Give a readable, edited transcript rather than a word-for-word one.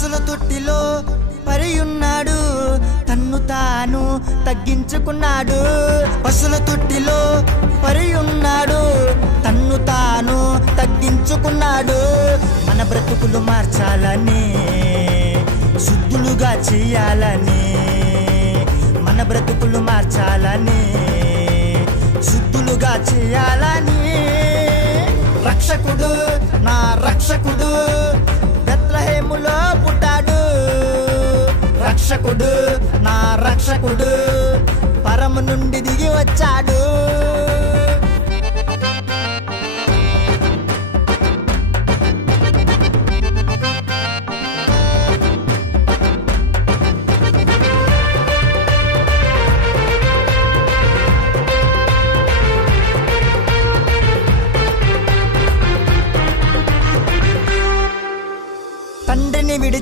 పశుల తొట్టిలో పరియున్నాడు, తన్ను తాను తగ్గించుకున్నాడు. పశుల తొట్టిలో పరియున్నాడు, తన్ను తాను తగ్గించుకున్నాడు. మన బ్రతుకులు మార్చాలని, శుద్ధులుగా చేయాలని, మన బ్రతుకులు మార్చాలని, శుద్ధులుగా చేయాలని. రక్షకుడు, నా రక్షకుడు బెత్లెహేములో పుట్టాడు. రక్షకుడు, నా రక్షకుడు పరము నుండి దిగి వచ్చాడు.